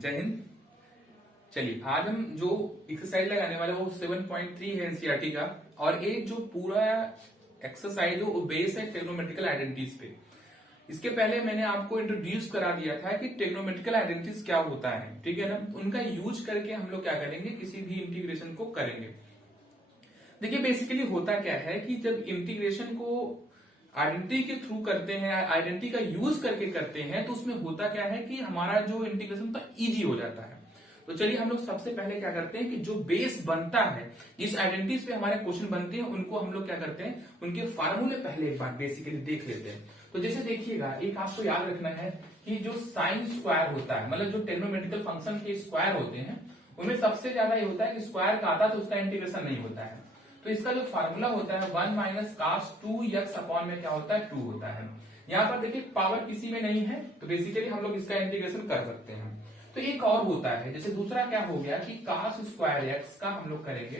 जय हिंद। चलिए आज हम जो एक्सरसाइज लगाने वाले वो 7.3 है एनसीईआरटी का, और एक जो पूरा एक्सरसाइज वो बेस है टेक्नोमेट्रिकल आइडेंटिटीज पे। इसके पहले मैंने आपको इंट्रोड्यूस करा दिया था कि टेक्नोमेट्रिकल आइडेंटिटीज क्या होता है, ठीक है ना। उनका यूज करके हम लोग क्या करेंगे, किसी भी इंटीग्रेशन को करेंगे। देखिए बेसिकली होता क्या है कि जब इंटीग्रेशन को आइडेंटिटी के थ्रू करते हैं, आइडेंटिटी का यूज करके करते हैं, तो उसमें होता क्या है कि हमारा जो इंटीग्रेशन था इजी हो जाता है। तो चलिए हम लोग सबसे पहले क्या करते हैं कि जो बेस बनता है, इस आइडेंटिटीज पे हमारे क्वेश्चन बनते हैं, उनको हम लोग क्या करते हैं, उनके फार्मूले पहले एक बार बेसिकली देख लेते हैं। तो जैसे देखिएगा, एक आपको याद रखना है कि जो साइन स्क्वायर होता है, मतलब जो टेक्नोमेट्रिकल फंक्शन के स्क्वायर होते हैं, उनमें सबसे ज्यादा ये होता है कि स्क्वायर का आता तो उसका इंटीग्रेशन नहीं होता है। तो इसका जो फार्मूला होता है 1 माइनस कास 2x अपॉन में क्या होता है 2 होता है। यहाँ पर देखिए पावर किसी में नहीं है, तो बेसिकली हम लोग इसका इंटीग्रेशन कर सकते हैं। तो एक और होता है, जैसे दूसरा क्या हो गया कि कास स्क्वायर x का हम लोग करेंगे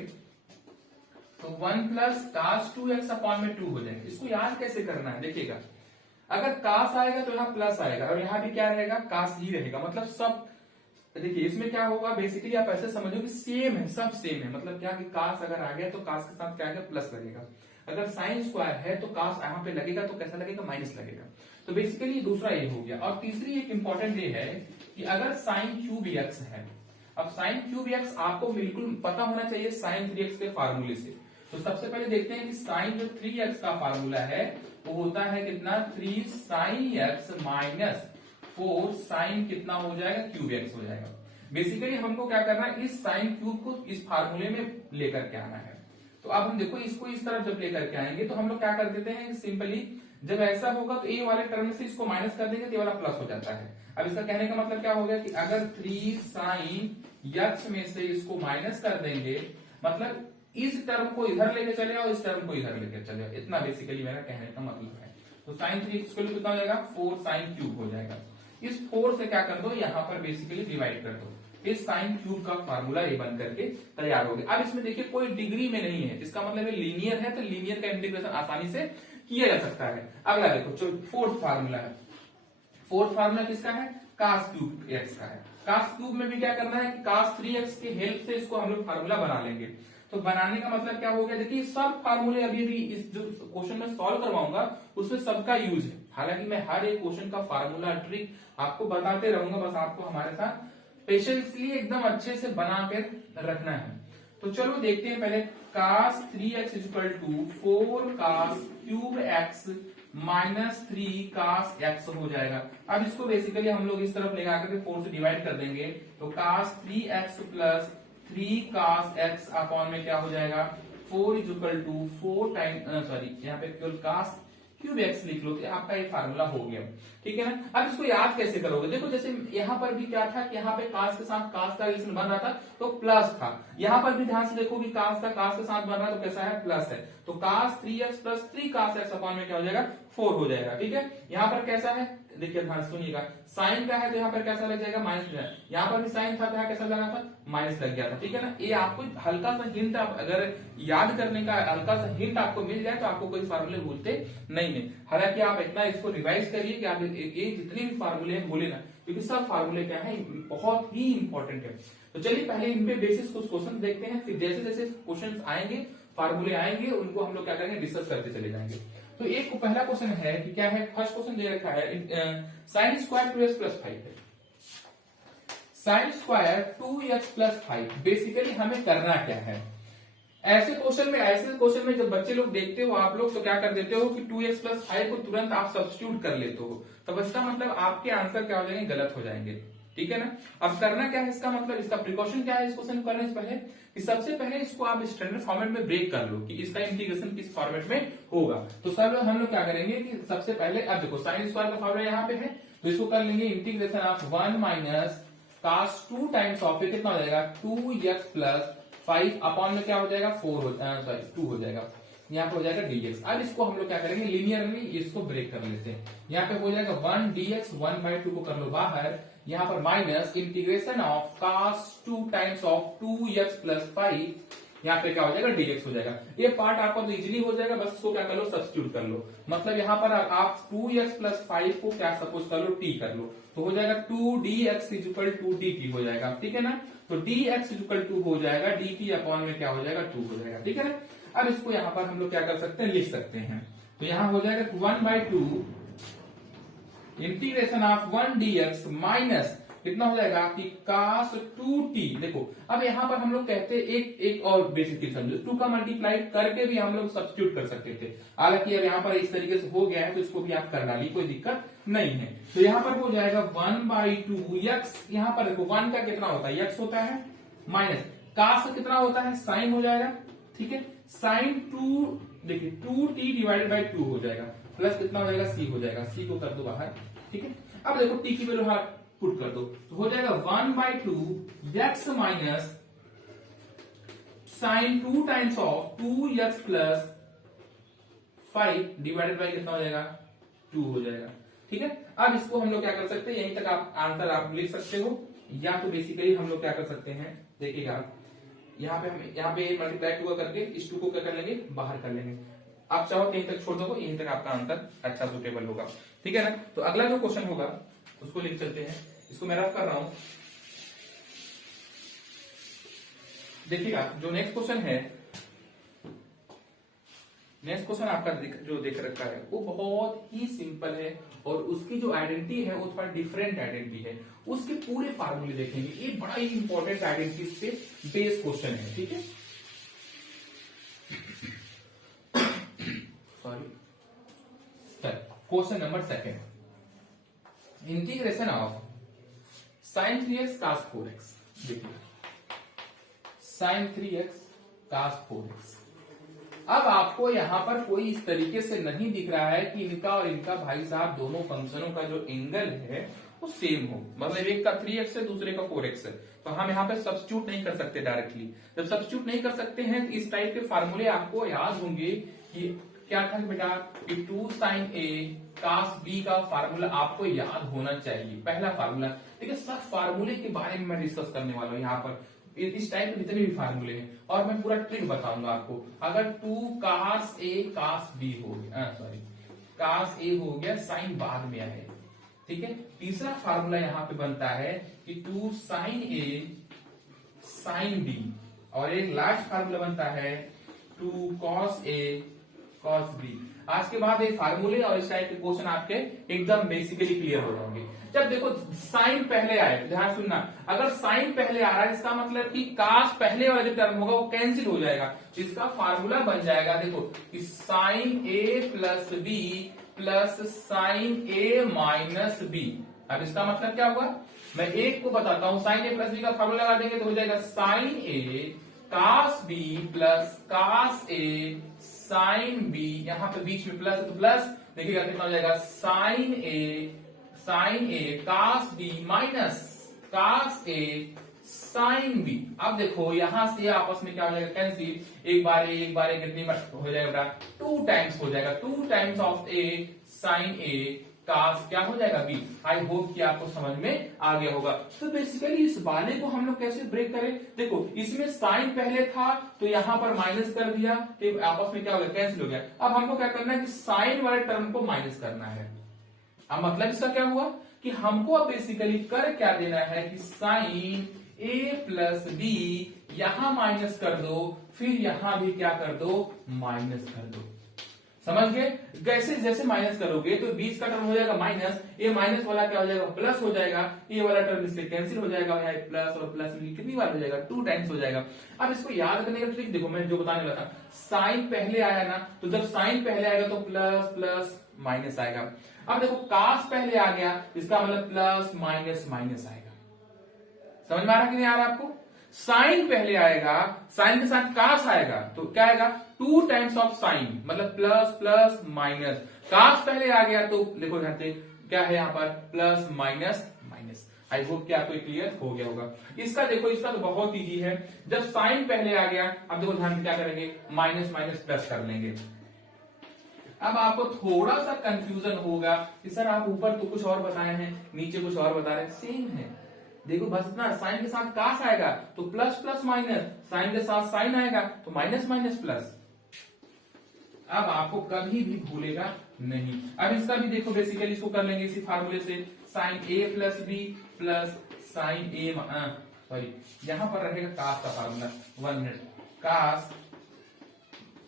तो 1 प्लस कास 2x अपॉन में 2 हो जाएंगे। इसको याद कैसे करना है, देखिएगा अगर कास आएगा तो यहाँ प्लस आएगा, और यहाँ भी क्या रहेगा, कास ही रहेगा। मतलब सब देखिए इसमें क्या होगा, बेसिकली आप ऐसे समझो कि सेम है, सब सेम है। मतलब क्या कि कास अगर आ गया तो कास के साथ क्या आएगा, प्लस लगेगा। अगर साइन स्क्वायर है तो कास यहाँ पे लगेगा तो कैसा लगेगा, माइनस लगेगा। तो बेसिकली दूसरा ये हो गया। और तीसरी एक इंपॉर्टेंट ये है कि अगर साइन क्यूब एक्स है, अब साइन क्यूब एक्स आपको बिल्कुल पता होना चाहिए साइन 3x के फार्मूले से। तो सबसे पहले देखते हैं कि साइन जो 3x का फार्मूला है वो होता है कितना, 3 साइन एक्स माइनस 4 साइन कितना हो जाएगा, क्यूब एक्स हो जाएगा। बेसिकली हमको क्या करना है, इस साइन क्यूब को इस फार्मूले में लेकर के आना है। तो अब हम देखो इसको इस तरफ जब लेकर के आएंगे तो हम लोग क्या कर देते हैं, सिंपली जब ऐसा होगा तो ए वाले टर्म से इसको माइनस कर देंगे तो ये वाला प्लस हो जाता है। अब इसका कहने का मतलब क्या हो गया कि अगर 3 साइन एक्स में से इसको माइनस कर देंगे, मतलब इस टर्म को इधर लेके चले और इस टर्म को इधर लेके चले, इतना बेसिकली मेरा कहने का मतलब है। तो साइन 3x को कितना हो जाएगा, 4 साइन क्यूब हो जाएगा। इस 4 से क्या कर दो, यहाँ पर बेसिकली डिवाइड कर दो, इस साइन क्यूब का फार्मूला ये बन करके तैयार हो गया। अब इसमें देखिए कोई डिग्री में नहीं है, इसका मतलब लीनियर है, तो लीनियर का इंटीग्रेशन आसानी से किया जा सकता है। अगला देखो जो फोर्थ फार्मूला है, फोर्थ फार्मूला किसका है, कास क्यूब एक्स का है। कास क्यूब में भी क्या करना है कि कास 3x की हेल्प से इसको हम लोग फार्मूला बना लेंगे। तो बनाने का मतलब क्या हो गया, देखिए सब फार्मूले अभी भी इस जो क्वेश्चन में सॉल्व करवाऊंगा उसमें सबका यूज है। हालांकि मैं हर एक क्वेश्चन का फार्मूला ट्रिक आपको बताते रहूंगा, बस आपको हमारे साथ पेशेंसली एकदम अच्छे से बना कर रखना है। तो चलो देखते हैं पहले, cos 3x equal to 4 cos cube x minus 3 cos x हो जाएगा। अब इसको बेसिकली हम लोग इस तरफ ले आकर के 4 से डिवाइड कर देंगे, तो cos 3x plus 3 cos x upon में क्या हो जाएगा, 4 is equal to 4 time sorry यहाँ पे केवल कास क्यूब एक्स लिख लो, तो आपका ये फार्मूला हो गया, ठीक है ना। अब इसको याद कैसे करोगे, देखो जैसे यहाँ पर भी क्या था कि यहाँ पे कास के साथ कास का रिलेशन बन रहा था तो प्लस था, यहाँ पर भी ध्यान से देखो कि कास का कास के साथ बन रहा है तो कैसा है, प्लस है। तो cos 3x plus 3 cos x upon में क्या हो जाएगा, 4 हो जाएगा, ठीक है। यहाँ पर कैसा है, देखिए ध्यान सुनिएगा, साइन का है तो यहाँ पर कैसा लग जाएगा, माइनस हो जाएगा। यहाँ पर भी साइन था तो यहाँ कैसा लगा था, माइनस लग गया था, ठीक है ना। ये आपको हल्का सा हिंट, आप अगर याद करने का हल्का सा हिंट आपको मिल जाए तो आपको कोई फार्मूले भूलते नहीं है। हालांकि आप इतना इसको रिवाइज करिए कि आप ये जितने भी फार्मूले हैं बोले ना, क्योंकि सब फार्मूले क्या है बहुत ही इंपॉर्टेंट है। तो चलिए पहले इन पे बेसिस कुछ क्वेश्चन देखते हैं, फिर जैसे जैसे क्वेश्चन आएंगे, फार्मूले आएंगे, उनको हम लोग क्या करेंगे, डिस्कस करते चले जाएंगे। तो एक पहला क्वेश्चन है कि क्या है, फर्स्ट क्वेश्चन दे रखा है साइन स्क्वायर 2x प्लस 5 है। Sine square 2x plus 5 basically हमें करना क्या है, ऐसे क्वेश्चन में जब बच्चे लोग देखते हो आप लोग तो क्या कर देते हो कि 2x प्लस 5 को तुरंत आप सब्स्टिट्यूट कर लेते हो, तो इसका मतलब आपके आंसर क्या हो जाएंगे, गलत हो जाएंगे, ठीक है ना। अब करना क्या है, इसका मतलब इसका प्रिकॉशन क्या है इस क्वेश्चन करने से पहले, कि सबसे पहले इसको आप स्टैंडर्ड फॉर्मेट में ब्रेक कर लो कि इसका इंटीग्रेशन किस फॉर्मेट में होगा। तो सब हम लोग क्या करेंगे कि सबसे पहले, अब देखो साइन स्क्वायर का फॉर्मूला यहाँ पे है, तो इसको कर लेंगे integration of 1 minus cos 2 times of कितना हो जाएगा, 2x प्लस 5 अपॉन में क्या हो जाएगा, 2 हो जाएगा, यहाँ पे हो जाएगा dx। अब इसको हम लोग क्या करेंगे, लीनियरली इसको ब्रेक कर लेते हैं। यहाँ पे हो जाएगा 1 dx, 1/2 को कर लो बाहर, यहाँ पर minus integration of cos 2 times of 2x plus 5, यहाँ पे क्या हो जाएगा dx हो जाएगा। ये पार्ट आपका तो इजीली हो जाएगा, बस इसको क्या कर लो, सब्स्टिट्यूट कर लो। मतलब यहाँ पर आप 2x प्लस 5 को क्या सपोज कर लो, t कर लो, तो हो जाएगा 2dx इक्वल टू dt हो जाएगा, ठीक है ना। तो dx इक्वल टू हो जाएगा dt अपॉन में क्या हो जाएगा, 2 हो जाएगा, ठीक है ना। अब इसको यहाँ पर हम लोग क्या कर सकते हैं, लिख सकते हैं। तो यहाँ हो जाएगा 1/2 इंटीग्रेशन ऑफ 1dx माइनस कितना हो जाएगा कि cos 2t। देखो अब यहाँ पर हम लोग कहते हैं एक और बेसिक चीज समझो, 2 का मल्टीप्लाई करके भी हम लोग सब्स्टिट्यूट कर सकते थे, हालांकि अब यहाँ पर इस तरीके से हो गया है तो इसको भी आप कर डालिए, कोई दिक्कत नहीं है। तो यहाँ पर हो जाएगा 1/2 x, यहाँ पर देखो 1 का कितना होता है, x होता है, माइनस cos का कितना होता है, sin हो जाएगा, ठीक है। sin 2 देखिए 2t डिवाइडेड बाई 2 हो जाएगा, प्लस कितना हो जाएगा, c हो जाएगा, c को कर दो बाहर, ठीक है। अब देखो t की वैल्यू पुट कर दो, तो हो जाएगा 1/2 x minus sine 2 times of 2x plus 5 divided by कितना हो जाएगा, 2 हो जाएगा, ठीक है। अब इसको हम लोग क्या कर सकते हैं, यहीं तक आप आंसर आप लिख सकते हो, या तो बेसिकली हम लोग क्या कर सकते हैं, देखिएगा आप यहाँ पे मल्टीप्लाई 2 करके इस 2 को क्या कर लेंगे, बाहर कर लेंगे। आप चाहो कहीं तक छोड़ दो, यहीं तक आपका आंसर अच्छा सुटेबल होगा, ठीक है ना। तो अगला जो क्वेश्चन होगा उसको लिख चलते हैं, इसको मैं रफ कर रहा हूं। देखिएगा जो नेक्स्ट क्वेश्चन है, नेक्स्ट क्वेश्चन आपका जो देख रखा है वो बहुत ही सिंपल है, और उसकी जो आइडेंटिटी है वो थोड़ा डिफरेंट आइडेंटिटी है, उसके पूरे फार्मूले देखेंगे। ये बड़ा ही इंपॉर्टेंट आइडेंटिटी पे बेस क्वेश्चन है, ठीक है। Sorry, question number 2, integration of sin 3x cos 4x। देखिए sin 3x cos 4x, अब आपको यहां पर कोई इस तरीके से नहीं दिख रहा है कि इनका और इनका भाई साहब दोनों फंक्शनों का जो एंगल है वो सेम हो, मतलब एक का 3x है दूसरे का 4x है, तो हम यहाँ पे सब्स्टिट्यूट नहीं कर सकते डायरेक्टली। जब सब्स्टिट्यूट नहीं कर सकते हैं तो इस टाइप के फार्मूले आपको याद होंगे कि क्या था बेटा, कि 2 sin a cos b का फार्मूला आपको याद होना चाहिए, पहला फार्मूला। देखिए सब फार्मूले के बारे में मैं डिस्कस करने वाला हूँ यहाँ पर, इस टाइप के जितने भी फार्मूले हैं, और मैं पूरा ट्रिक बताऊंगा आपको। अगर 2 cos a cos b हो गया, सॉरी cos a हो गया, sin बाद में आए, ठीक है। तीसरा फार्मूला यहाँ पे बनता है कि 2 sin a sin b, और एक लास्ट फार्मूला बनता है 2 cos a cos b। आज के बाद ये फार्मूले और इस टाइप के क्वेश्चन आपके एकदम बेसिकली क्लियर हो जाएंगे। जब देखो साइन पहले आए, ध्यान सुनना, अगर साइन पहले आ रहा है इसका मतलब कि कास पहले वाला जो टर्म होगा वो कैंसिल हो जाएगा, इसका फार्मूला बन जाएगा देखो कि sign A plus B plus sine A minus B. अब इसका मतलब क्या होगा, मैं एक को बताता हूं, साइन ए प्लस बी का फार्मूला लगा देंगे तो हो जाएगा साइन ए कास बी प्लस कास ए साइन बी, यहां पे बीच में प्लस तो प्लस, देखिएगा कितना हो जाएगा साइन ए कास बी माइनस कास ए साइन बी। अब देखो यहां से आपस में क्या हो जाएगा, कैंसिल, एक बार ए कितनी हो जाएगा, 2 टाइम्स हो जाएगा, 2 टाइम्स ऑफ ए साइन ए कास क्या हो जाएगा बी। आई होप कि आपको समझ में आ गया होगा। तो बेसिकली इस वाले को हम लोग कैसे ब्रेक करें, देखो इसमें साइन पहले था तो यहां पर माइनस कर दिया, तो आपस में क्या हो गया, कैंसिल हो गया। अब हमको क्या करना है कि साइन वाले टर्म को माइनस करना है। अब मतलब इसका क्या हुआ कि हमको अब बेसिकली कर क्या देना है कि साइन ए प्लस बी यहां माइनस कर दो, फिर यहां भी क्या कर दो, माइनस कर दो। समझ गए, कैसे जैसे माइनस करोगे तो बीच का टर्म हो जाएगा माइनस, ये माइनस वाला क्या हो जाएगा, प्लस हो जाएगा, ये वाला टर्म इससे कैंसिल हो जाएगा, यहाँ प्लस और प्लस में कितनी बार हो जाएगा, 2 टाइम्स हो जाएगा। अब इसको याद करने का ट्रिक देखो, मैं जो बताने वाला था, साइन पहले आया ना, तो जब साइन पहले आएगा तो प्लस प्लस माइनस आएगा। अब देखो कास पहले आ गया, इसका मतलब प्लस माइनस माइनस आएगा। समझ में आ रहा कि नहीं आ रहा आपको, साइन पहले आएगा, साइन के साथ कास आएगा तो क्या आएगा, 2 टाइम्स ऑफ साइन, मतलब प्लस प्लस माइनस। कास पहले आ गया तो देखो ध्यान से क्या है यहाँ पर, plus minus minus. I hope कि आपको क्लियर हो गया होगा। इसका देखो, इसका तो बहुत इजी है, जब साइन पहले आ गया, अब देखो ध्यान से क्या करेंगे, माइनस माइनस प्लस कर लेंगे। अब आपको थोड़ा सा कंफ्यूजन होगा कि सर आप ऊपर तो कुछ और बताए हैं, नीचे कुछ और बता रहे हैं, सेम है। देखो बस इतना, साइन के साथ कास आएगा तो प्लस प्लस माइनस, साइन के साथ साइन आएगा तो माइनस माइनस प्लस। अब आपको कभी भी भूलेगा नहीं। अब इसका भी देखो बेसिकली इसको कर लेंगे इसी फार्मूले से, sine A plus B plus sine A, sorry यहां पर रहेगा कास का formula, 1 minute, cos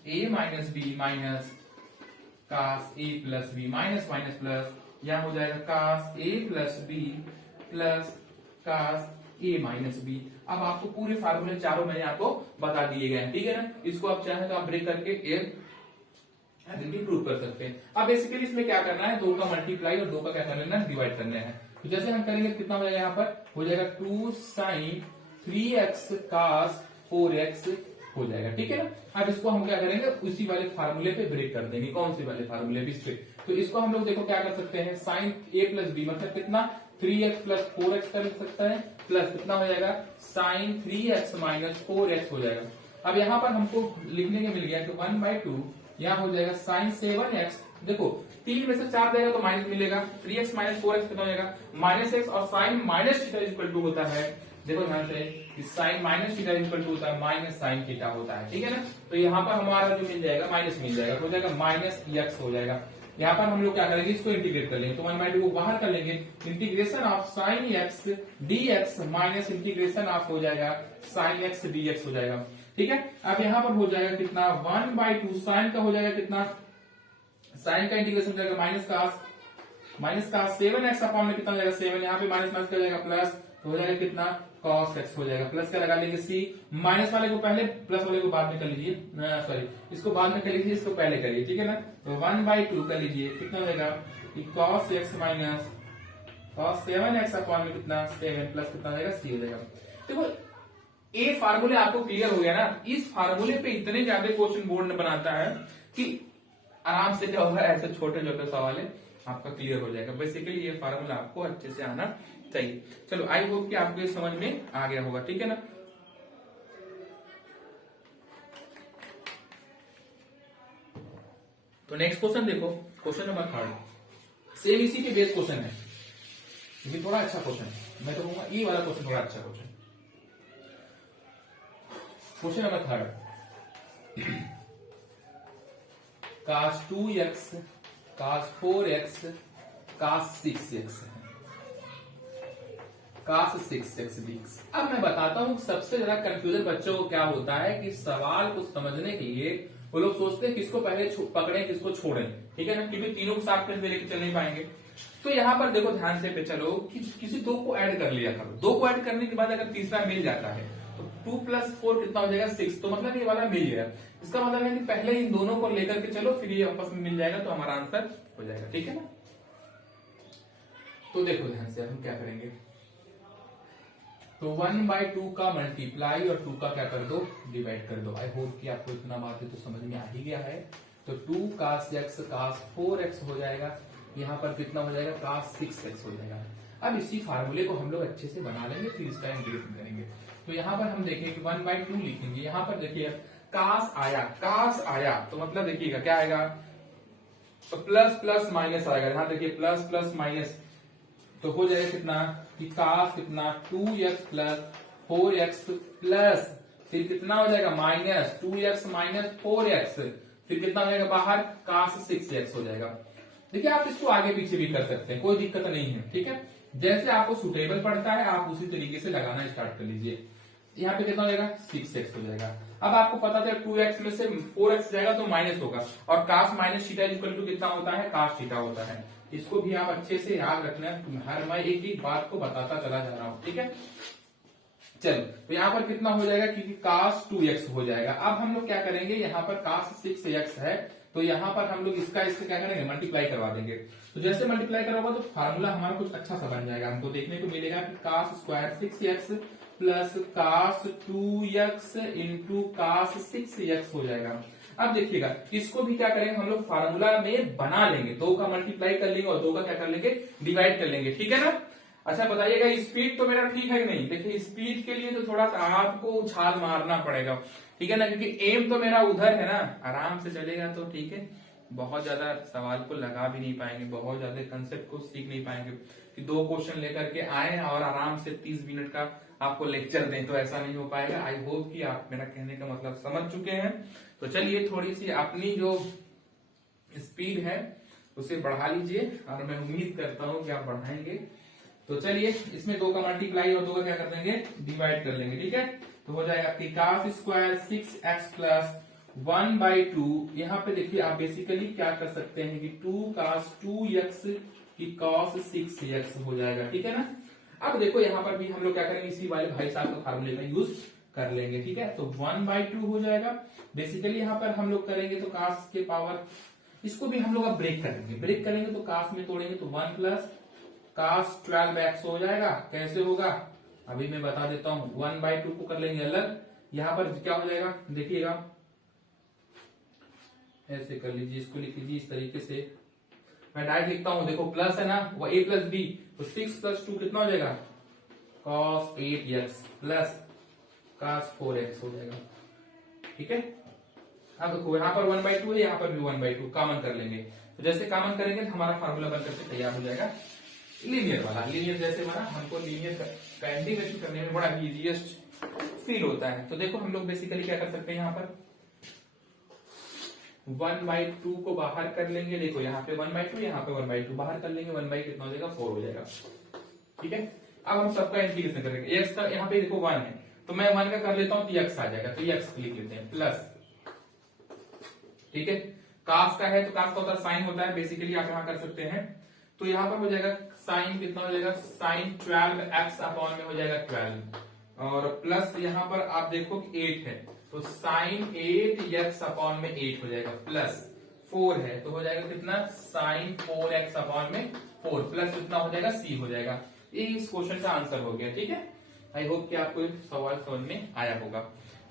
A minus B minus cos A plus B minus minus plus, यहां हो जाएगा cos A plus B plus cos A minus B. अब आपको पूरे फार्मूले चारों मैंने आपको बता दिए गए हैं, ठीक है ना। इसको आप चाहें तो आप ब्रेक करके एक प्रूव कर सकते हैं। अब बेसिकली इसमें क्या करना है, 2 का मल्टीप्लाई और 2 का क्या कर लेना है, डिवाइड करना है। तो जैसे हम करेंगे कितना हो जाएगा, यहाँ पर हो जाएगा 2 साइन 3x कास 4x हो जाएगा, ठीक है ना। अब इसको हम क्या करेंगे, उसी वाले फार्मूले पे ब्रेक कर देंगे। कौन से वाले फार्मूले पे, इस पे। तो इसको हम लोग देखो क्या कर सकते हैं, साइन a प्लस बी मतलब कितना 3x प्लस 4x कर सकता है, प्लस कितना हो जाएगा साइन 3x माइनस 4x हो जाएगा। अब यहाँ पर हमको लिखने के मिल गया कि 1/2 यहाँ हो जाएगा साइन 7x, देखो 3 में से 4 देगा तो माइनस मिलेगा, 3x माइनस 4x कितना हो जाएगा माइनस x, और sine minus theta equal to होता है, देखो ध्यान से कि sine minus theta equal to होता है माइनस साइन थीटा होता है, ठीक है ना। तो यहाँ पर हमारा जो मिल जाएगा माइनस मिल जाएगा, हो जाएगा माइनस x हो जाएगा। यहाँ पर हम लोग क्या करेंगे, इसको इंटीग्रेट कर लेंगे, तो 1/2 को बाहर कर लेंगे, integration of sine x dx minus integration of हो जाएगा साइन x dx हो जाएगा, ठीक है। अब यहाँ पर हो जाएगा कितना 1/2 साइन का हो जाएगा कितना, साइन का इंटीग्रेशन हो जाएगा माइनस का 7x अपॉन में कितना हो जाएगा 7, यहाँ पे माइनस माइनस का हो जाएगा प्लस, तो हो जाएगा कितना cos x हो जाएगा, प्लस का लगा लेंगे c, माइनस वाले को पहले प्लस वाले को बाद में कर लीजिए, सॉरी इसको बाद में कर लीजिए, इसको पहले करिए, ठीक है ना। तो 1/2 कर लीजिए, कितना हो जाएगा कि cos x minus cos 7x upon में कितना 7 प्लस कितना हो जाएगा c हो जाएगा। देखो ये फार्मूले आपको क्लियर हो गया ना। इस फार्मूले पे इतने ज्यादा क्वेश्चन बोर्ड ने बनाता है कि आराम से क्या होगा, ऐसे छोटे छोटे सवाल आपका क्लियर हो जाएगा। बेसिकली ये फार्मूला आपको अच्छे से आना चाहिए। चलो आई होप कि आपको ये समझ में आ गया होगा, ठीक है ना। तो नेक्स्ट क्वेश्चन देखो, क्वेश्चन नंबर 3 सेम इसी के बेस क्वेश्चन है, ये थोड़ा अच्छा क्वेश्चन है, मैं तो कहूंगा ये वाला क्वेश्चन थोड़ा अच्छा question. Question number 3 cos 2x cos 4x cos 6x cos 6x dx। अब मैं बताता हूं सबसे ज्यादा कंफ्यूजन बच्चों को क्या होता है कि सवाल को समझने के लिए वो लोग सोचते हैं किसको पहले पकड़ें किसको छोड़ें, ठीक है ना, क्योंकि तीनों को साथ में लेके चल नहीं पाएंगे। तो यहाँ पर देखो ध्यान से पे चलो कि किसी 2 को ऐड कर लिया करो, 2 को ऐड करने के बाद अगर तीसरा मिल जाता है तो 2 + 4 कितना हो जाएगा 6, तो मतलब ये वाला मिल गया। इसका मतलब है कि पहले इन दोनों को लेकर के चलो, फिर ये आपस में मिल जाएगा तो हमारा आंसर हो जाएगा, ठीक है ना। तो देखो ध्यान से हम क्या करेंगे, तो 1/2 का मल्टीप्लाई और 2 का क्या कर दो डिवाइड कर दो। आई होप कि आपको इतना बात तो समझ में आ ही गया है। तो 2 cos x cos 4x हो जाएगा, यहाँ पर कितना हो जाएगा cos 6x हो जाएगा। अब इसी फार्मूले को हम लोग अच्छे से बना लेंगे, फिर इसका इंटीग्रेशन करेंगे। तो यहाँ पर हम देखेंगे कि 1/2 लिखेंगे, यहाँ पर देखिए कास आया तो मतलब देखिएगा क्या आएगा, तो प्लस प्लस माइनस आएगा, यहाँ देखिए प्लस प्लस माइनस, तो हो जाएगा कितना कि कास कितना 2x प्लस 4x प्लस फिर कितना हो जाएगा माइनस 2x माइनस 4x, फिर कितना हो जाएगा बाहर कास 6x हो जाएगा। देखिए आप इसको आगे पीछे भी कर सकते हैं, कोई दिक्कत नहीं है, ठीक है। जैसे आपको सुटेबल पड़ता है आप उसी तरीके से लगाना स्टार्ट कर लीजिए। यहाँ पे कितना हो जाएगा 6x हो जाएगा। अब आपको पता था 2x में से 4x जाएगा तो माइनस होगा, और कास माइनस थीटा इक्वल टू कितना होता है कास थीटा होता है। इसको भी आप अच्छे से याद रखना, हर मैं एक एक बात को बताता चला जा रहा हूँ, ठीक है। चलो तो यहाँ पर कितना हो जाएगा क्योंकि कास 2x हो जाएगा। अब हम लोग क्या करेंगे, यहाँ पर कास 6x है तो यहाँ पर हम लोग इसका इससे क्या करेंगे मल्टीप्लाई करवा देंगे। तो जैसे मल्टीप्लाई करवाओगे तो फार्मूला हमारा कुछ अच्छा सा बन जाएगा, हमको देखने को मिलेगा कि cos square 6x plus cos 2x into cos 6x हो जाएगा। अब देखिएगा इसको भी क्या करेंगे हम लोग फार्मूला में बना लेंगे, 2 का मल्टीप्लाई कर लेंगे और 2 का क्या कर लेंगे डिवाइड कर लेंगे, ठीक है ना। अच्छा बताइएगा स्पीड तो मेरा ठीक है कि नहीं। देखिए स्पीड के लिए तो थोड़ा सा आपको उछाल मारना पड़ेगा, ठीक है ना, क्योंकि एम तो मेरा उधर है ना। आराम से चलेगा तो ठीक है, बहुत ज्यादा सवाल को लगा भी नहीं पाएंगे, बहुत ज्यादा कंसेप्ट को सीख नहीं पाएंगे, कि 2 क्वेश्चन लेकर के आए और आराम से 30 मिनट का आपको लेक्चर दें, तो ऐसा नहीं हो पाएगा। आई होप कि आप मेरा कहने का मतलब समझ चुके हैं। तो चलिए थोड़ी सी अपनी जो स्पीड है उसे बढ़ा लीजिए, और मैं उम्मीद करता हूं कि आप बढ़ाएंगे। तो चलिए इसमें 2 का मल्टीप्लाई और 2 का क्या कर देंगे, डिवाइड कर लेंगे। ठीक है, तो हो जाएगा कि cos स्क्वायर 6x प्लस 1/2। यहाँ पे देखिए आप बेसिकली क्या कर सकते हैं कि 2 cos 2x की cos 6x हो जाएगा। ठीक है ना। अब देखो यहाँ पर भी हम लोग क्या करेंगे, इसी वाले भाई साहब का फार्मूले का यूज कर लेंगे। ठीक है, तो 1/2 हो जाएगा। बेसिकली यहाँ पर हम लोग करेंगे तो cos के पावर, इसको भी हम लोग अब ब्रेक करेंगे। ब्रेक करेंगे तो cos में तोड़ेंगे तो 1 प्लस cos 12x हो जाएगा। कैसे होगा अभी मैं बता देता हूं। 1/2 को कर लेंगे अलग, यहाँ पर क्या हो जाएगा देखिएगा, ऐसे कर लीजिए, इसको लिख लीजिए इस तरीके से। मैं डायरेक्ट लिखता हूं, देखो प्लस है ना, वो a प्लस बी, तो 6 प्लस 2 कितना हो जाएगा, cos 8x plus cos 4x हो जाएगा। ठीक है, अब देखो यहाँ पर 1/2 है, यहाँ पर भी 1/2 कॉमन कर लेंगे। तो जैसे कॉमन करेंगे तो हमारा फार्मूला बनकर के तैयार हो जाएगा लीनियर वाला। लीनियर जैसे बना, हमको लीनियर का इंटीग्रेशन करने में बड़ा इजीएस्ट फील होता है। तो देखो हम लोग बेसिकली क्या कर सकते हैं, यहाँ पर 1/2 को बाहर कर लेंगे। देखो यहाँ पे 1/2, यहाँ पे 1/2 बाहर कर लेंगे, 1/2 कितना हो जाएगा, 4 हो जाएगा। ठीक है, अब हम सबका इंटीग्रेशन करेंगे। एक्स का यहाँ पे देखो 1 है, तो मैं 1 का कर लेता हूँ तो x आ जाएगा, तो x लिख लेते हैं प्लस। ठीक है, कास का है तो कास का होता है साइन होता है, बेसिकली आप यहाँ कर सकते हैं। तो यहाँ पर हो जाएगा साइन कितना हो जाएगा, साइन 12x अपॉन में हो जाएगा 12, और प्लस यहाँ पर आप देखो कि 8 है तो साइन 8x अपॉन में 8 हो जाएगा, प्लस 4 है तो हो जाएगा कितना, साइन 4x अपॉन में 4, प्लस कितना हो जाएगा, c हो जाएगा। ये इस क्वेश्चन का आंसर हो गया। ठीक है, आई होप कि आपको सवाल समझ में आया होगा।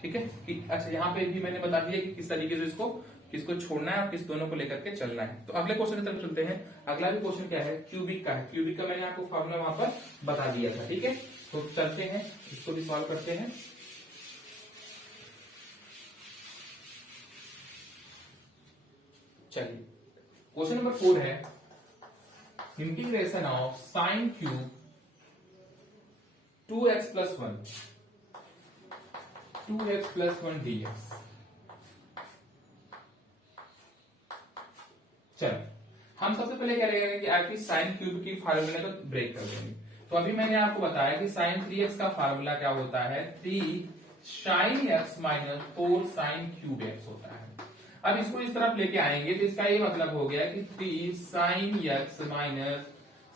ठीक है कि अच्छा यहाँ पे भी मैंने बता दिया कि किस तरीके से इसको किसको छोड़ना है और किस दोनों को लेकर के चलना है। तो अगले क्वेश्चन की तरफ चलते हैं। अगला भी क्वेश्चन क्या है, क्यूबिक का है। क्यूबिक का मैंने आपको फॉर्मूला वहां पर बता दिया था। ठीक है, तो चलते हैं इसको भी सॉल्व करते हैं। चलिए क्वेश्चन नंबर 4 है, integration of sine cube 2x plus 1 dx। चलो हम सबसे पहले क्या रहेगा कि आपकी साइन क्यूब की फार्मूला को ब्रेक कर देंगे। तो अभी मैंने आपको बताया कि साइन 3x का फार्मूला क्या होता है, 3 sine x minus 4 sine cube x होता है। अब इसको इस तरफ लेके आएंगे तो इसका ये मतलब हो गया कि 3 sine x minus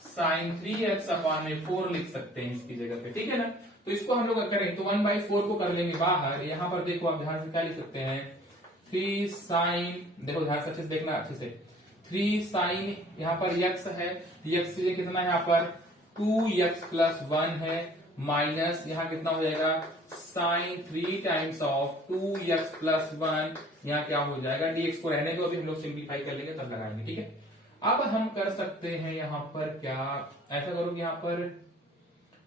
sine 3x upon में 4 लिख सकते हैं इसकी जगह पे। ठीक है ना, तो इसको हम लोग करेंगे तो 1/4 को कर लेंगे बाहर। यहाँ पर देखो आप ध्यान से क्या लिख सकते हैं, 3 साइन, देखो ध्यान से अच्छे से देखना, अच्छे से 3 साइन, यहाँ पर x है, x से कितना है, यहाँ पर 2x प्लस 1 है, माइनस यहाँ कितना हो जाएगा, sign 3 times of 2x plus 1, यहाँ क्या हो जाएगा, dx को रहने दो, अभी हम लोग सिंप्लीफाई कर लेंगे तब लगाएंगे। ठीक है, अब हम कर सकते हैं यहाँ पर क्या, ऐसा करो कि यहाँ पर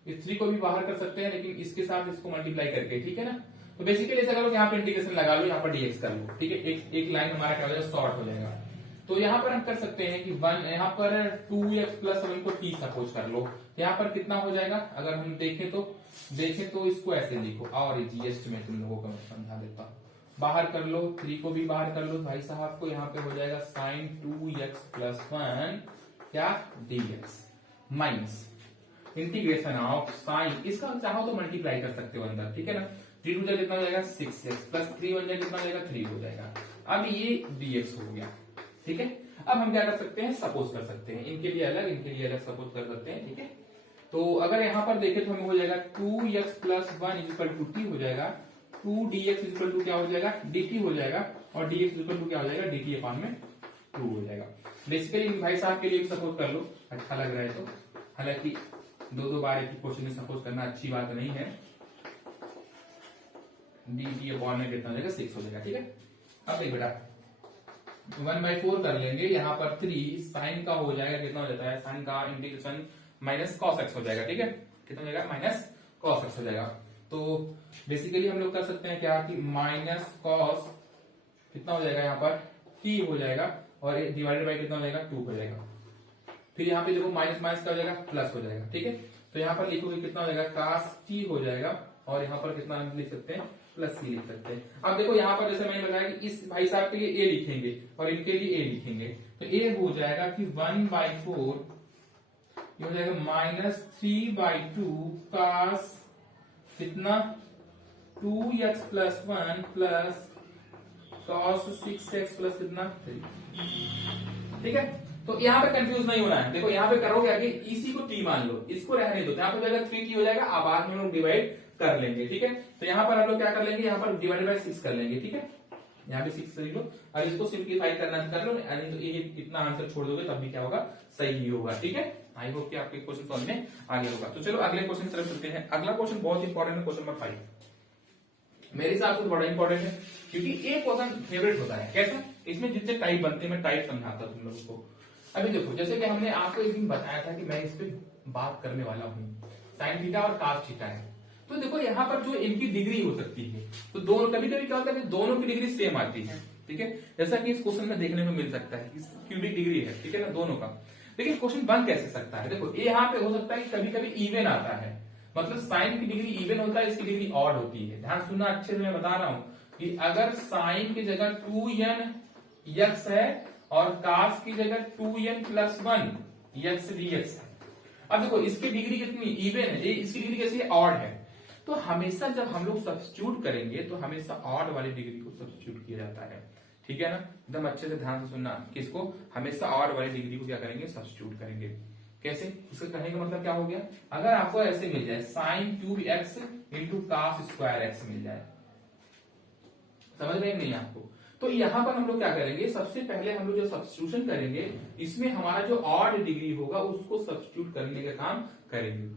इस 3 को भी बाहर कर सकते हैं, लेकिन इसके साथ इसको मल्टीप्लाई करके। ठीक है ना, तो बेसिकली ऐसा करो कि यहाँ पे इंटीग्रेशन लगा लो, यहाँ पर dx कर लो। ठीक है, एक लाइन हमारा क्या हो जाएगा, शॉर्ट हो जाएगा। तो यहाँ पर हम कर सकते हैं कि 1, यहाँ पर 2x प्लस 1 को t सपोज कर लो, यहाँ पर कितना हो जाएगा, अगर हम देखें तो इसको ऐसे लिखो, और जीएसटी में तुम लोगों को मैं समझा देता हूँ। बाहर कर लो, 3 को भी बाहर कर लो भाई साहब को, यहाँ पे हो जाएगा साइन 2x प्लस 1 क्या dx minus integration of sine, इसका चाहो तो मल्टीप्लाई कर सकते हो अंदर। ठीक है ना, 3 टू कितना हो जाएगा 6x प्लस 3 1 कितना हो जाएगा 3 हो जाएगा। अब ये dx हो गया। ठीक है, अब हम क्या कर सकते हैं, सपोज कर सकते हैं, इनके लिए अलग इनके लिए अलग सपोज कर सकते हैं। ठीक है, तो अगर यहाँ पर देखें तो हमें हो जाएगा 2x plus 1 equal to t हो जाएगा, 2dx इक्वल टू क्या हो जाएगा, dt हो जाएगा, और dx इक्वल टू क्या हो जाएगा, dt अपॉन में 2 हो जाएगा। बेसिकली भाई साहब के लिए भी सपोज कर लो, अच्छा लग रहा है तो, हालांकि 2 बार एक क्वेश्चन में सपोज करना अच्छी बात नहीं है। dt अपॉन में कितना हो जाएगा, 6 हो जाएगा। ठीक है, अब देख बेटा 1/4 कर लेंगे, यहाँ पर 3 साइन का हो जाएगा, कितना हो जाता है, साइन का इंटीग्रेशन माइनस कॉस एक्स हो जाएगा। ठीक है, कितना हो जाएगा, माइनस कॉस एक्स हो जाएगा। तो बेसिकली हम लोग कर सकते हैं क्या कि माइनस कॉस कितना हो जाएगा, यहाँ पर t हो जाएगा, और डिवाइडेड बाई कितना हो जाएगा, 2 हो जाएगा। फिर यहाँ पे देखो माइनस माइनस क्या हो जाएगा, प्लस हो जाएगा। ठीक है, तो यहाँ पर लिखोगे कितना हो जाएगा, cos t हो जाएगा, और यहाँ पर कितना लिख सकते हैं, प्लस c लिख सकते हैं। अब देखो यहाँ पर जैसे मैंने बताया कि इस भाई साहब के लिए a लिखेंगे और इनके लिए a लिखेंगे, तो a हो जाएगा कि 1/4 ये हो जाएगा -3/2 cos कितना 2x + 1 plus cos 6x plus कितना 3। ठीक है, तो यहाँ पे कंफ्यूज नहीं होना है। देखो यहाँ पे करोगे आगे, इसी को t मान लो, इसको रहने दो, यहाँ पे जाएगा 3t हो जाएगा, अब बाद में हम लोग डिवाइड कर लेंगे। ठीक है, तो यहाँ पर हम लोग क्या कर लेंगे, यहाँ पर डिवाइडेड बाय 6 कर लेंगे। ठीक है, यहाँ पे 6 लिख लो और इसको सिंप्लीफाई करना कर लो, यानी तो ये इतना आंसर छोड़ दोगे तब भी क्या होगा, सही ही होगा। ठीक है, आई होप कि आपके क्वेश्चन समझ में आगे होगा। तो चलो अगले क्वेश्चन की तरफ चलते हैं। अगला क्वेश्चन बहुत इंपॉर्टेंट है, क्वेश्चन नंबर 5 मेरे हिसाब से बड़ा इंपॉर्टेंट है, क्योंकि ये क्वेश्चन फेवरेट होता है। कैसा, इसमें जितने टाइप बनते हैं मैं टाइप समझाता तुम लोगों को। अभी देखो, जैसे कि हमने आपको एक दिन बताया था कि मैं इस पे बात करने वाला हूँ, साइन थीटा और कास थीटा है। तो देखो यहाँ पर जो इनकी डिग्री हो सकती है, तो दोनों कभी कभी क्या होता है कि दोनों की डिग्री सेम आती है। ठीक है, जैसा कि इस क्वेश्चन में देखने को मिल सकता है, क्यूबिक डिग्री है। ठीक है ना, दोनों का। लेकिन क्वेश्चन बन कैसे सकता है, देखो ये यहाँ पे हो सकता है कि कभी कभी इवन आता है, मतलब साइन की डिग्री इवन होता है, इसकी डिग्री ऑड होती है। ध्यान सुनना अच्छे से, मैं बता रहा हूं कि अगर साइन की जगह 2n(x) है और कास की जगह 2n + 1 x dx है। अब देखो इसकी डिग्री कितनी इवन है, इसकी डिग्री कैसी है, ऑड है। तो हमेशा जब हम लोग सब्स्टिट्यूट करेंगे तो हमेशा ऑड वाली डिग्री को सब्स्टिट्यूट किया जाता है। ठीक है ना, एकदम अच्छे से ध्यान से सुनना कि इसको हमेशा ऑड वाली डिग्री को क्या करेंगे, सब्स्टिट्यूट करेंगे। कैसे, इसका कहने का मतलब क्या हो गया, अगर आपको ऐसे मिल जाए sin³ इंटू cos² मिल जाए, समझ रहे नहीं आपको, तो यहां पर हम लोग क्या करेंगे, सबसे पहले हम लोग जो सब्स्टिट्यूशन करेंगे, इसमें हमारा जो ऑड डिग्री होगा उसको सब्स्टिट्यूट करने का काम करेंगे,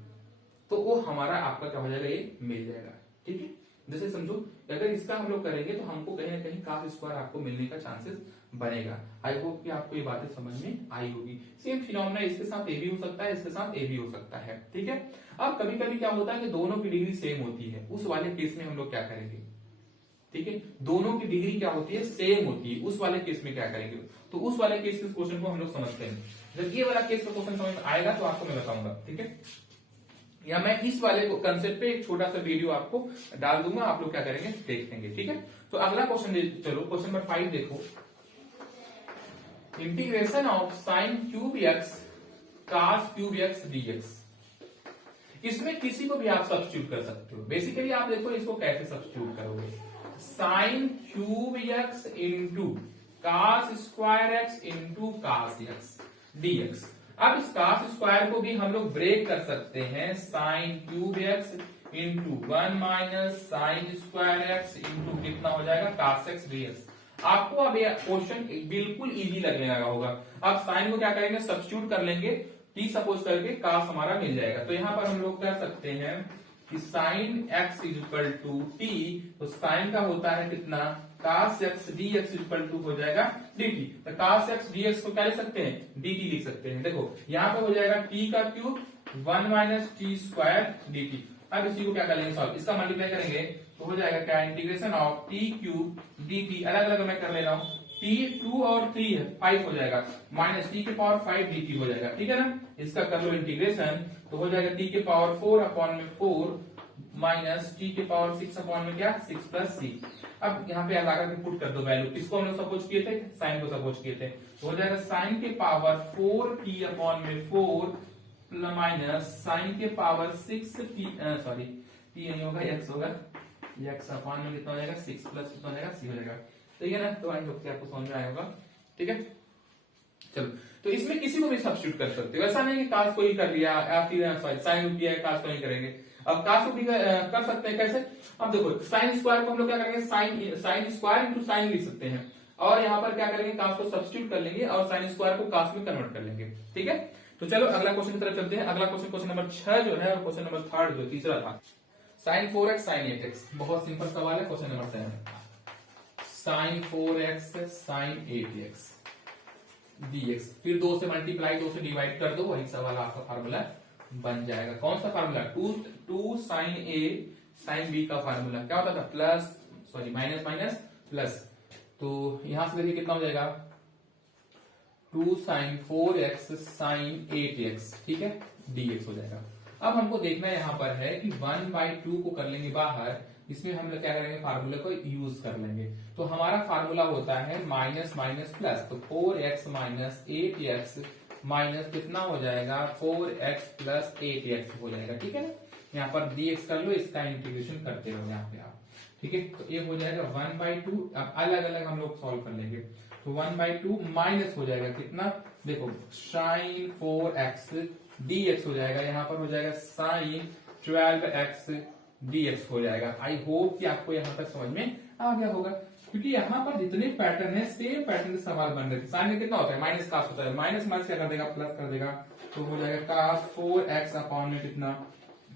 तो वो हमारा आपका क्या हो जाएगा, ये मिल जाएगा। ठीक है, जैसे समझो अगर इसका हम लोग करेंगे तो हमको कहीं ना कहीं cos² आपको मिलने का चांसेस बनेगा। आई होप कि आपको ये बातें समझ में आई होगी। सेम फिनोमेना इसके साथ ए भी हो सकता है, इसके साथ ए भी हो सकता है। ठीक है, अब कभी कभी क्या होता है कि दोनों की डिग्री सेम होती है, उस वाले केस में हम लोग क्या करेंगे, ठीक है, दोनों की डिग्री क्या होती है, सेम होती है, उस वाले केस में क्या करेंगे, तो उस वाले केस के क्वेश्चन को हम लोग समझते हैं। जब ये वाला केस का क्वेश्चन समझ में आएगा तो आपको मैं बताऊंगा। ठीक है, या मैं इस वाले कंसेप्ट पे एक छोटा सा वीडियो आपको डाल दूंगा, आप लोग क्या करेंगे, देख लेंगे। ठीक है, तो अगला क्वेश्चन चलो, क्वेश्चन नंबर 5 देखो, integration of sin³ cos³ dx। इसमें किसी को भी आप सब्स्टिट्यूट कर सकते हो। बेसिकली आप देखो इसको कैसे सब्स्टिट्यूट करोगे, sin³ into cos² into cos dx। अब इस cos² को भी हम लोग ब्रेक कर सकते हैं, sin³ इंटू 1 - sin² इंटू कितना हो जाएगा, cos dx। आपको अब ये क्वेश्चन बिल्कुल इजी लगने लगा होगा। अब साइन को क्या करेंगे, सब्स्टिट्यूट कर लेंगे, t सपोज करके cos हमारा मिल जाएगा। तो यहां पर हम लोग कर सकते हैं कि sin x = t, तो साइन का होता है कितना, cos x dx = हो जाएगा dt। तो cos x dx को क्या लिख सकते हैं, dt लिख सकते हैं। देखो यहाँ पे हो जाएगा t³ 1 - t² dt। अब इसी को क्या करेंगे, सॉल्व, इसका मल्टीप्लाई करेंगे तो हो जाएगा क्या, इंटीग्रेशन ऑफ t³ dt। अलग अलग मैं कर ले रहा हूँ, t 2 और 3 है, 5 हो जाएगा, -t⁵ dt हो जाएगा। ठीक है ना, इसका कर लो इंटीग्रेशन तो हो जाएगा t⁴/4 माइनस t⁶ क्या, 6 + c। अब यहाँ पे लगा के पुट कर दो वैल्यू, किसको हम लोग सपोज किए थे, साइन को सपोज किए थे, तो हो जाएगा sin⁴t/4 minus sin⁴6t, sorry t नहीं होगा, x होगा, x अपॉन में कितना हो जाएगा, 6 प्लस कितना हो जाएगा, c हो जाएगा। ठीक है ना, तो आई होप कि आपको समझ में आया होगा। ठीक है, चलो, तो इसमें किसी को भी सब्स्टिट्यूट कर सकते हो, ऐसा नहीं कि कास को ही कर लिया या फिर सॉरी साइन किया है कास को नहीं करेंगे। अब कास को भी कर सकते हैं, कैसे, अब देखो sin² को हम लोग क्या करेंगे, sin² इंटू साइन लिख सकते हैं, और यहाँ पर क्या करेंगे, कास को सब्स्टिट्यूट कर लेंगे और sin² को कास में कन्वर्ट कर लेंगे। ठीक है, तो चलो अगला क्वेश्चन की तरफ चलते हैं। अगला क्वेश्चन, क्वेश्चन नंबर 6 जो है, और क्वेश्चन नंबर 3 जो तीसरा था, sin 4x sin 8x। बहुत सिंपल सवाल है, question number 7, sin 4x sin 8x dx। फिर 2 से मल्टीप्लाई, 2 से डिवाइड कर दो, वही सवाल आपका फार्मूला बन जाएगा। कौन सा formula, 2 sin a sin b का फार्मूला क्या होता था, plus sorry minus minus plus, तो यहां से देखिए कितना हो जाएगा, 2 साइन 4x साइन 8x, ठीक है, dx हो जाएगा। अब हमको देखना यहाँ पर है कि 1/2 को कर लेंगे बाहर, इसमें हम लोग क्या करेंगे, फार्मूला को यूज कर लेंगे। तो हमारा फार्मूला होता है माइनस माइनस प्लस, तो 4x माइनस 8x माइनस कितना हो जाएगा 4x प्लस 8x हो जाएगा, ठीक है ना। यहाँ पर dx कर लो, इसका इंटीग्रेशन करते रहो यहाँ पे आप, ठीक है। तो ये हो जाएगा 1/2, अब अलग अलग हम लोग सॉल्व कर लेंगे। तो 1/2 माइनस हो जाएगा कितना, देखो साइन 4x dx हो जाएगा, यहाँ पर हो जाएगा साइन 12x dx हो जाएगा। आई होप कि आपको यहाँ तक समझ में आ गया होगा, क्योंकि यहाँ पर जितने पैटर्न है सेम पैटर्न के सवाल बन रहे थे। साइन में कितना होता है, माइनस कास होता है, माइनस माइनस क्या कर देगा, प्लस कर देगा, तो हो जाएगा कास 4x अपॉन में कितना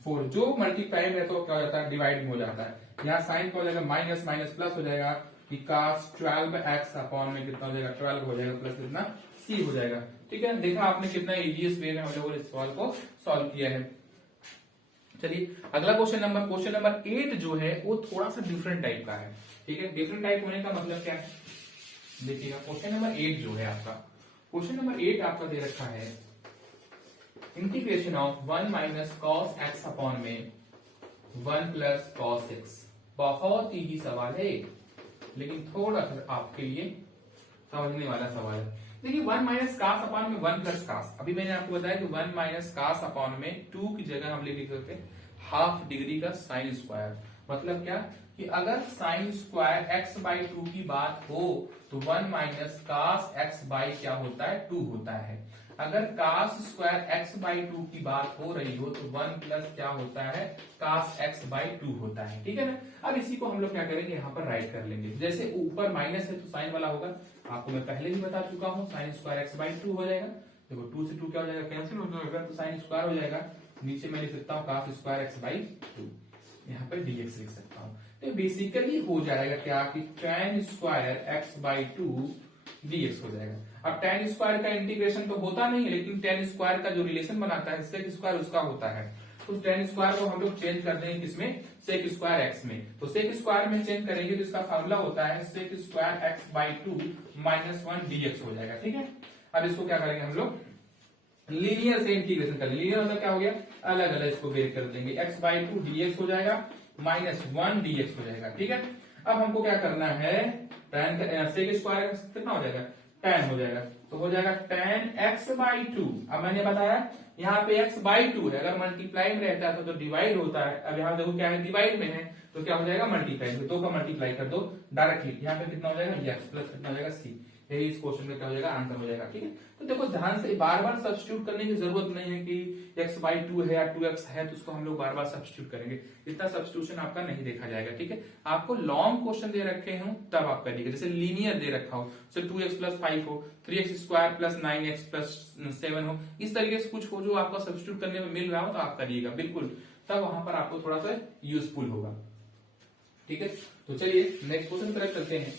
4, जो मल्टीप्लाई में तो क्या हो जाता है, डिवाइड में हो जाता है। यहाँ साइन का हो जाएगा माइनस माइनस प्लस हो जाएगा कि कास 12x अपॉन में कितना हो जाएगा 12 हो जाएगा, प्लस कितना c हो जाएगा, ठीक है। देखा आपने कितना इजीएस्ट वे में हम लोगों ने इस सवाल को सॉल्व किया है। चलिए अगला क्वेश्चन नंबर 8 जो है वो थोड़ा सा डिफरेंट टाइप का है, ठीक है। डिफरेंट टाइप होने का मतलब क्या है, देखिएगा क्वेश्चन नंबर 8 जो है आपका, क्वेश्चन नंबर 8 आपका दे रखा है integration of 1 minus cos x upon में 1 प्लस कॉस एक्स। बहुत ही सवाल है लेकिन थोड़ा सा आपके लिए समझने वाला सवाल है। देखिए 1 माइनस कास अपॉन में 1 प्लस कास, अभी मैंने आपको बताया कि 1 माइनस कास अपॉन में 2 की जगह हम लिख सकते हैं हाफ डिग्री का साइन स्क्वायर। मतलब क्या कि अगर साइन स्क्वायर x/2 की बात हो तो 1 माइनस कास x/ क्या होता है 2 होता है। अगर कास स्क्वायर x/2 की बात हो रही हो तो 1 प्लस क्या होता है कास x/2 होता है, ठीक है ना। अब इसी को हम लोग क्या करेंगे, यहाँ पर राइट कर लेंगे। जैसे ऊपर माइनस है तो साइन वाला होगा, आपको मैं पहले ही बता चुका हूँ, साइन स्क्वायर x/2 हो जाएगा। देखो 2 से 2 क्या हो जाएगा, कैंसिल हो जाएगा, तो साइन स्क्वायर हो जाएगा। नीचे मैं लिख सकता हूँ कास स्क्वायर x/2, यहाँ पर dx लिख सकता हूँ। तो बेसिकली हो जाएगा क्या कि tan स्क्वायर x/2 dx हो जाएगा। अब tan स्क्वायर का इंटीग्रेशन तो होता नहीं है, लेकिन tan स्क्वायर का जो रिलेशन बनाता है sec स्क्वायर उसका होता है। तो tan स्क्वायर को हम लोग चेंज कर देंगे किसमें, sec स्क्वायर x में। तो sec स्क्वायर में चेंज करेंगे तो इसका फार्मूला होता है sec square x/2 minus 1 dx हो जाएगा, ठीक है। अब इसको क्या करेंगे हम लोग, लीनियर से इंटीग्रेशन करेंगे। लीनियर मतलब क्या हो गया, अलग अलग इसको वेट कर देंगे, x/2 dx हो जाएगा माइनस 1 dx हो जाएगा, ठीक है। अब हमको क्या करना है, tan sec स्क्वायर कितना हो जाएगा, tan हो जाएगा, तो हो जाएगा tan x/2। अब मैंने बताया यहाँ पे x/2 है, अगर मल्टीप्लाई में रहता है तो डिवाइड होता है। अब यहाँ देखो क्या है, डिवाइड में है तो क्या हो जाएगा मल्टीप्लाई, तो 2 का मल्टीप्लाई कर दो डायरेक्टली, यहाँ पे कितना हो जाएगा x प्लस कितना हो जाएगा c। यही इस क्वेश्चन में क्या हो जाएगा, आंसर हो जाएगा, ठीक है। तो देखो ध्यान से, बार बार सब्स्टिट्यूट करने की जरूरत नहीं है कि x/2 है या 2x है तो उसको हम लोग बार बार सब्स्टिट्यूट करेंगे, इतना सब्स्टिट्यूशन आपका नहीं देखा जाएगा, ठीक है। आपको लॉन्ग क्वेश्चन दे रखे हो तब आप करिएगा, जैसे लीनियर दे रखा हो, जैसे 2x प्लस 5 हो, 3x square plus 9x plus 7 हो, इस तरीके से कुछ हो जो आपको सब्स्टिट्यूट करने में मिल रहा हो तो आप करिएगा बिल्कुल, तब वहां पर आपको थोड़ा सा यूजफुल होगा, ठीक है। तो चलिए नेक्स्ट क्वेश्चन पर चलते हैं।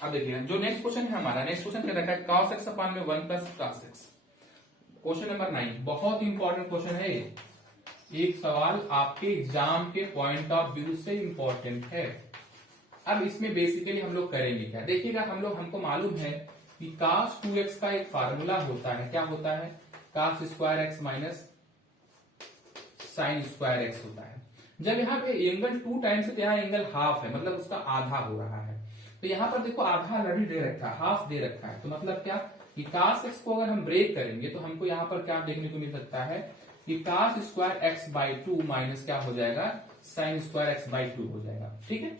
अब देखिए जो नेक्स्ट क्वेश्चन है हमारा, नेक्स्ट क्वेश्चन क्या रखा है, cos x अपॉन में 1 plus cos x। Question number 9 बहुत इंपॉर्टेंट क्वेश्चन है, एक सवाल आपके एग्जाम के पॉइंट ऑफ व्यू से इंपॉर्टेंट है। अब इसमें बेसिकली हम लोग करेंगे क्या, देखिएगा हमको मालूम है कि cos 2x का एक फार्मूला होता है, क्या होता है, cos square x minus sine square x होता है। जब यहाँ पे एंगल 2 टाइम्स है तो यहाँ एंगल हाफ है, मतलब उसका आधा हो रहा है। तो यहाँ पर देखो आधा ऑलरेडी दे रखा है, हाफ दे रखा है, तो मतलब क्या कि cos x को अगर हम ब्रेक करेंगे तो हमको यहाँ पर क्या देखने को मिल सकता है कि cos स्क्वायर x/2 माइनस क्या हो जाएगा साइन स्क्वायर x/2 हो जाएगा, ठीक है।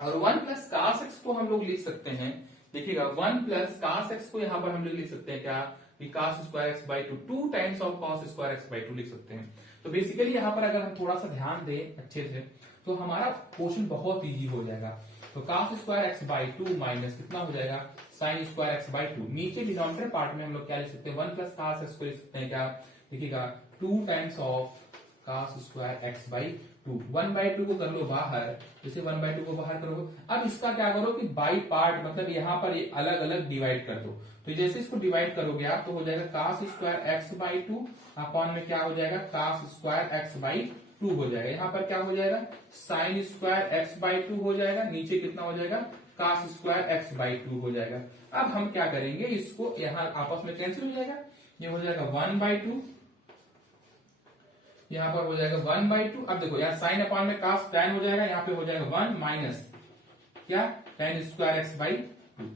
और 1 प्लस cos x को हम लोग लिख सकते हैं, देखिएगा 1 प्लस cos x को यहाँ पर हम लोग लिख सकते हैं क्या कि cos square x/2 2 times of cos square x/2 लिख सकते हैं। तो बेसिकली यहाँ पर अगर हम थोड़ा सा ध्यान दें अच्छे से तो हमारा क्वेश्चन बहुत इजी हो जाएगा। तो cos स्क्वायर x/2 माइनस कितना हो जाएगा साइन स्क्वायर x/2, नीचे डिनोमिनेटर पार्ट में हम लोग क्या लिख सकते हैं 1 प्लस cos x को लिख सकते हैं क्या, देखिएगा 2 times of cos square x/2, 1/2 को कर लो बाहर, जैसे 1/2 को बाहर करोगे। अब इसका क्या करो कि बाई पार्ट, मतलब यहाँ पर ये अलग अलग डिवाइड कर दो, तो जैसे इसको डिवाइड करोगे आप तो हो जाएगा cos स्क्वायर x/2 अपॉन में क्या हो जाएगा cos स्क्वायर x/2 हो जाएगा। यहाँ पर क्या हो जाएगा साइन स्क्वायर x/2 हो जाएगा, नीचे कितना हो जाएगा cos स्क्वायर एक्स बाई 2 हो जाएगा। अब हम क्या करेंगे, इसको यहाँ आपस में कैंसिल हो जाएगा, ये हो जाएगा 1/2, यहाँ पर हो जाएगा 1/2। अब देखो यहाँ साइन अपॉन में cos tan हो जाएगा, यहाँ पे हो जाएगा 1 माइनस क्या tan स्क्वायर एक्स बाई 2।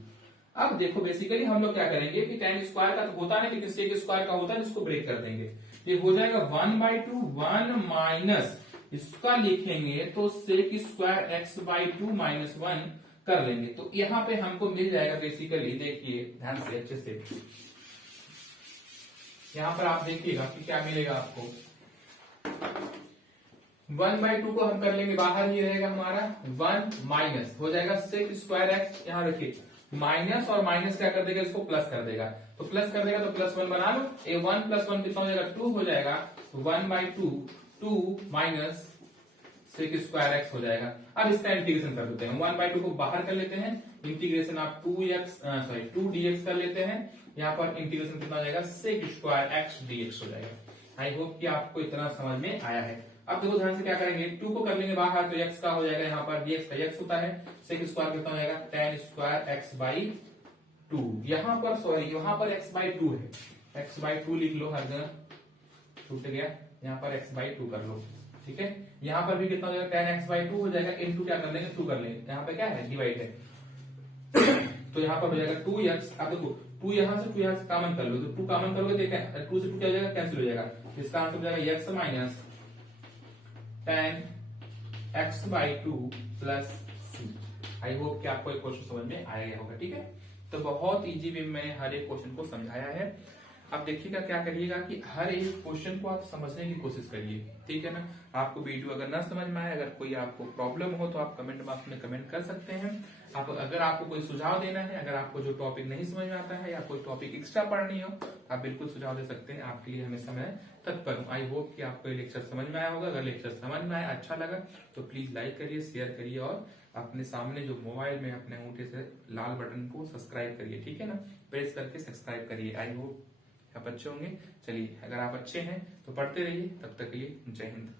अब देखो बेसिकली हम लोग क्या करेंगे कि tan स्क्वायर का तो होता नहीं, लेकिन सेक स्क्वायर का होता है, जिसको ब्रेक कर देंगे। ये हो जाएगा 1/2, 1 माइनस इसका लिखेंगे तो sec square x by 2 minus 1 कर लेंगे। तो यहाँ पे हमको मिल जाएगा बेसिकली, देखिए ध्यान से अच्छे से, यहाँ पर आप देखिएगा कि क्या मिलेगा आपको। 1/2 को हम कर लेंगे, बाहर ही रहेगा हमारा 1 माइनस हो जाएगा सेक स्क्वायर एक्स, यहाँ रखिए माइनस और माइनस क्या कर देगा, इसको प्लस कर देगा, तो प्लस कर देगा तो +1 बना लो। ए 1 + 1 कितना हो जाएगा, 2 हो जाएगा, 1/2 2 माइनस सेक स्क्वायर एक्स हो जाएगा। अब इसका इंटीग्रेशन कर देते हैं, 1/2 को बाहर कर लेते हैं, इंटीग्रेशन आप 2dx कर लेते हैं, यहाँ पर इंटीग्रेशन कितना हो जाएगा, सेक स्क्वायर एक्स dx हो जाएगा। आई होप कि आपको इतना समझ में आया है। अब देखो ध्यान से क्या करेंगे, 2 को कर लेंगे बाहर तो x का हो जाएगा, यहाँ पर dx का x होता है, सेक स्क्वायर कितना हो जाएगा, tan स्क्वायर एक्स बाई 2। यहाँ पर सॉरी यहाँ पर x बाई 2 है, x बाई 2 लिख लो, हर जगह छूट गया, यहाँ पर x बाई 2 कर लो, ठीक है। यहाँ पर भी कितना हो जाएगा, tan x बाई 2 हो जाएगा, इनटू क्या कर लेंगे, 2 कर लेंगे, यहाँ पे क्या है, डिवाइड है तो यहाँ पर हो जाएगा 2x। अब देखो 2 यहाँ से कॉमन कर लो, तो 2 कॉमन करोगे तो 2 से 2 क्या हो जाएगा, कैंसिल हो जाएगा, इसका आंसर हो जाएगा x minus tan x by 2 plus c। I hope कि आपको एक क्वेश्चन समझ में आया होगा, ठीक है। तो बहुत इजी वे में मैंने हर एक क्वेश्चन को समझाया है। अब देखिएगा क्या करिएगा कि हर एक क्वेश्चन को आप समझने की कोशिश करिए, ठीक है ना। आपको वीडियो अगर ना समझ में आए, अगर कोई आपको प्रॉब्लम हो तो आप कमेंट बॉक्स में कमेंट कर सकते हैं। आप अगर आपको कोई सुझाव देना है, अगर आपको जो टॉपिक नहीं समझ में आता है या कोई टॉपिक एक्स्ट्रा पढ़नी हो, आप बिल्कुल सुझाव दे सकते हैं, आपके लिए हमेशा मैं तत्पर हूँ। आई होप कि आपको ये लेक्चर समझ में आया होगा। अगर लेक्चर समझ में आया, अच्छा लगा तो प्लीज लाइक करिए, शेयर करिए और अपने सामने जो मोबाइल में अपने अंगूठे से लाल बटन को सब्सक्राइब करिए, ठीक है ना, प्रेस करके सब्सक्राइब करिए। आई होप आप अच्छे होंगे। चलिए, अगर आप अच्छे हैं तो पढ़ते रहिए, तब तक के लिए जय हिंद।